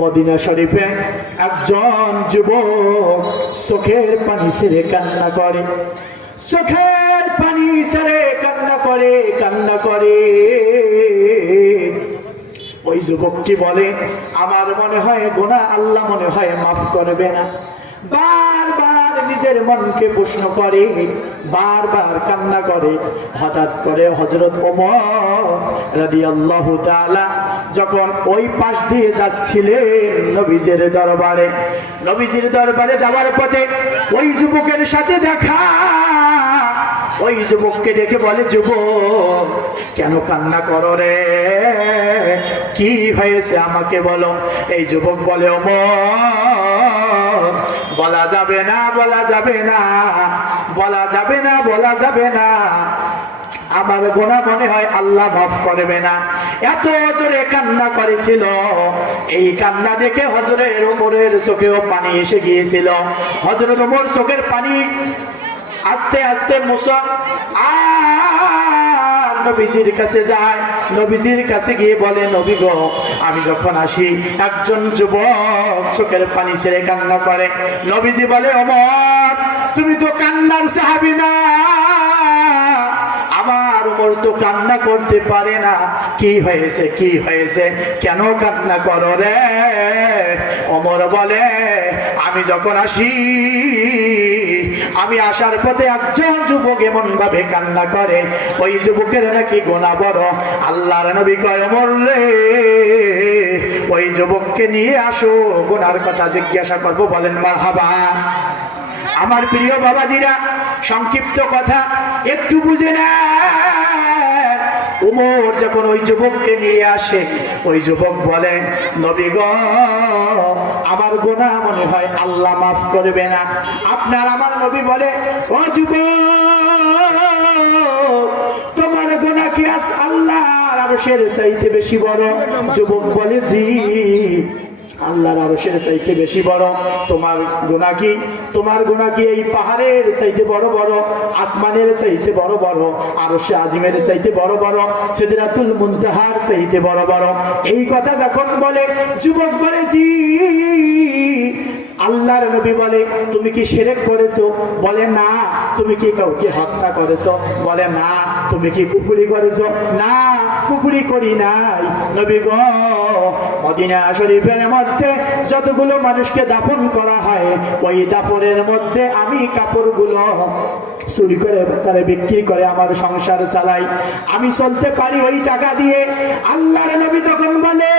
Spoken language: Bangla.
মদিনা শরীফে একজন যুবক চোখের পানি ছেড়ে কান্না করে, চোখের পানি ছেড়ে কান্না করে, কান্না করে। ওই যুবকটি বলে, আমার মনে হয় গুনাহ আল্লাহ মনে হয় মাফ করবে না। বারবার নিজের মনকে প্রশ্ন করে, বারবার কান্না করে। হঠাৎ করে হযরত ওমর রাদিয়াল্লাহু তাআলা যখন ওই পাশ দিয়ে যাচ্ছিলেন নবীজির দরবারে, নবীজির দরবারে যাওয়ার পথে ওই যুবকের সাথে দেখা। ওই যুবককে দেখে বলে, যুবক কেন কান্না করো রে, কি হয়েছে আমাকে বলো। এই যুবক বলে, ওমর বলা যাবে না, বলা যাবে না, বলা যাবে না, বলা যাবে না, আমার গুনাহ মনে হয় আল্লাহ মাফ করবে না। এত জোরে কান্না করেছিল, এই কান্না দেখে হযরত ওমরের চোখেও পানি এসে গিয়েছিল। হযরত ওমর চোখের পানি আস্তে আস্তে মুছা আর নবীজির কাছে যায়। নবীজির কাছে গিয়ে বলে, নবী গো, আমি যখন আসি একজন যুবক চোখের পানি ছেড়ে কান্না করে। নবীজি বলে, ওমর তুমি তো কান্নার সাহাবী না, আমার ওমর তো কান্না করতে পারে না। কি হয়েছে, কি হয়েছে, কেন কান্না করো রে? ওমর বলে, আমি যখন আসি, আমি আসার পথে একজন যুবক এমন ভাবে কান্না করে, ওই যুবকের নাকি গুনাহ বড়। আল্লাহর নবী কয়, ওমর রে, ওই যুবককে নিয়ে আসো, গুনার কথা জিজ্ঞাসা করবো। বলেন মারহাবা। আমার প্রিয় বাবাজিরা, সংক্ষিপ্ত কথা একটু বুঝে নেন। ওমর যখন ওই যুবককে নিয়ে আসে, ওই যুবক বলে, নবী গো, আমার গুনাহ মনে হয় আল্লাহ মাফ করবে না। আপনার আমার নবী বলে, ও যুবক, তোমার গুনাহ কি আল্লাহর আরশের চাইতে বেশি বড়? যুবক বলে, জি, আল্লাহর আরশের চাইতে বেশি বড়। তোমার গুনাহ কি? তোমার গুনাহ কি এই পাহাড়ের চাইতে বড় বড়, আসমানের চাইতে বড় বড়, আরশে আজিমের চাইতে বড় বড়, সিদরাতুল মুনতাহার চাইতে বড় বড়? এই কথা যখন বলে, যুবক বলে, জি। আল্লাহর নবী বলে, তুমি কি শিরক করেছো? বলে, না। তুমি কি কাউকে হত্যা করেছো? বলে, না। তুমি কি কুফরি করেছো? না, কুফরি করি নাই। নবী গো, মদিনা শরীফের মধ্যে যতগুলো মানুষকে দাফন করা হয়, ওই দাফনের মধ্যে আমি কাপড়গুলো চুরি করে বাজারে বিক্রি করে আমার সংসার চালাই, আমি চলতে পারি ওই টাকা দিয়ে। আল্লাহর নবী তখন বলে,